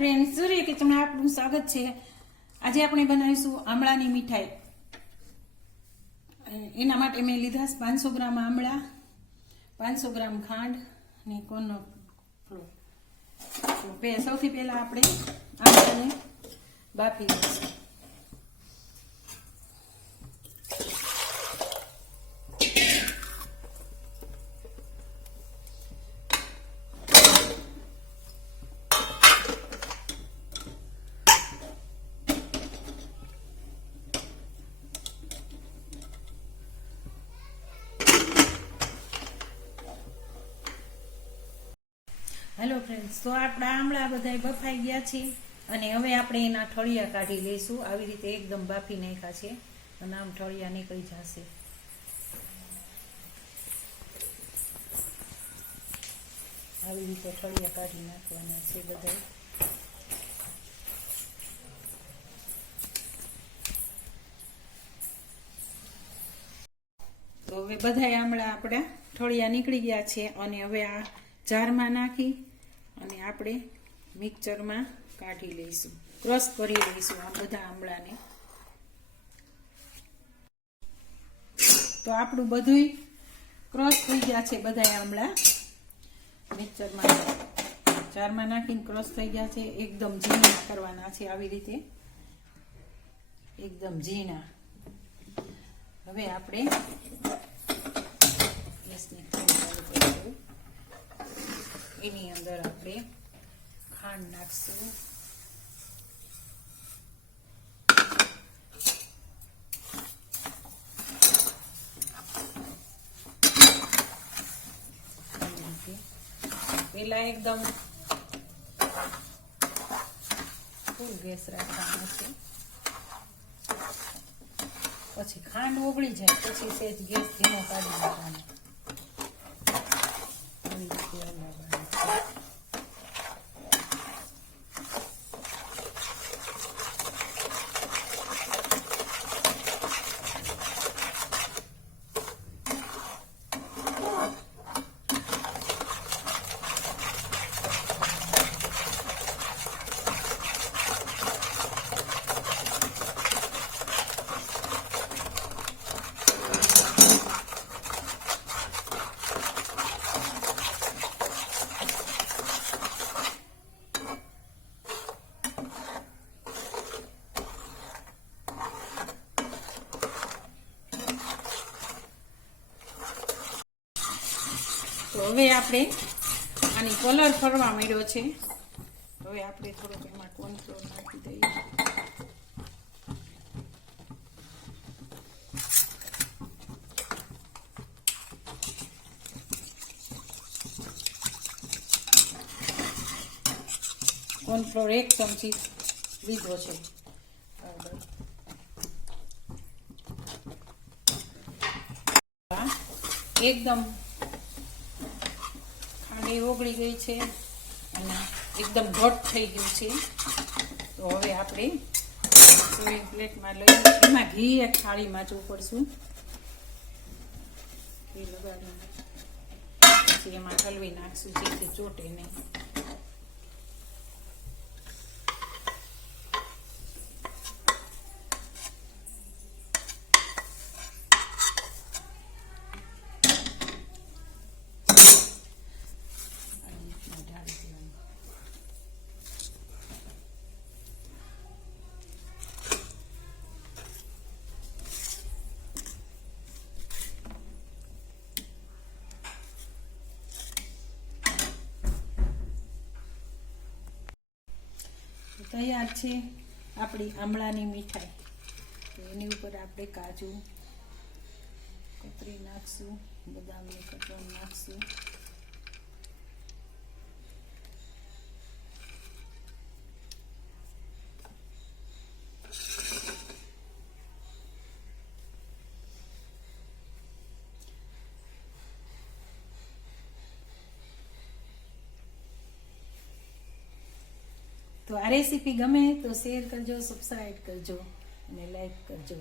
Friend, સૂર્ય કિચનમાં આપનું સ્વાગત છે। આજે આપણે બનાવીશું આમળાની મીઠાઈ। એના માટે મેં લીધા 500 ગ્રામ આમળા, 500 ગ્રામ ખાંડ અને કોર્ન ફ્લોર। તો સૌથી પહેલા આપણે આમળાને બાફી લઈશું। हेलो फ्रेंड्स, तो आपड़ा आमळा बधाय बफाई गया छे अने हवे आपणे एना ठळिया काढी लईशुं। आवी रीते एकदम बाफी नाख्या छे अने आम ठळिया નીકળી जशे। आवी रीते ठळिया काढी नाखवाना छे बधाय। तो हवे बधाय आमळा आपड़ा ठळिया નીકળી ગયા છે અને હવે આ જારમાં નાખી અને આપણે મિક્સરમાં કાઢી લઈશું, ક્રશ કરી લઈશું આ બધા આમળાને। તો આપણું બધુંય ક્રશ થઈ ગયા છે બધા આમળા મિક્સરમાં જારમાં નાખીને ક્રશ થઈ ગયા છે। એકદમ ઝીણા કરવાના છે, આવી રીતે એકદમ ઝીણા। હવે આપણે ગેસની ફ્લેમ ચાલુ કરીશું। એની અંદર આપણે ખાંડ નાખશું। પેલા એકદમ ફૂલ ગેસ રાખવાનો છે, પછી ખાંડ ઓગળી જાય પછી સેજ ગેસ ધીમો કાઢી નાખવાનો। તો હવે આપણે આની કલર ફરવા માંડ્યો છે। હવે આપણે થોડોક એમાં કોર્નફ્લોર નાખી દઈએ। કોર્નફ્લોર 1 ચમચી લીધો છે। એકદમ ઓગળી ગઈ છે અને એકદમ ઘટ થઈ ગયું છે। તો હવે આપણે સર્વિંગ પ્લેટમાં લઈ એમાં ઘી એક થાળીમાં ચોપડશું। ઘી લગાડીને પછી એમાં હલવી નાખશું જેથી ચોટે નહીં। તૈયાર છે આપણી આમળાની મીઠાઈ। તો એની ઉપર આપણે કાજુ કતરી નાખશું, બદામની કતરણ નાખશું। तो आ रेसिपी गमे तो शेर करजो, सब्सक्राइब करजो અને લાઈક કરજો।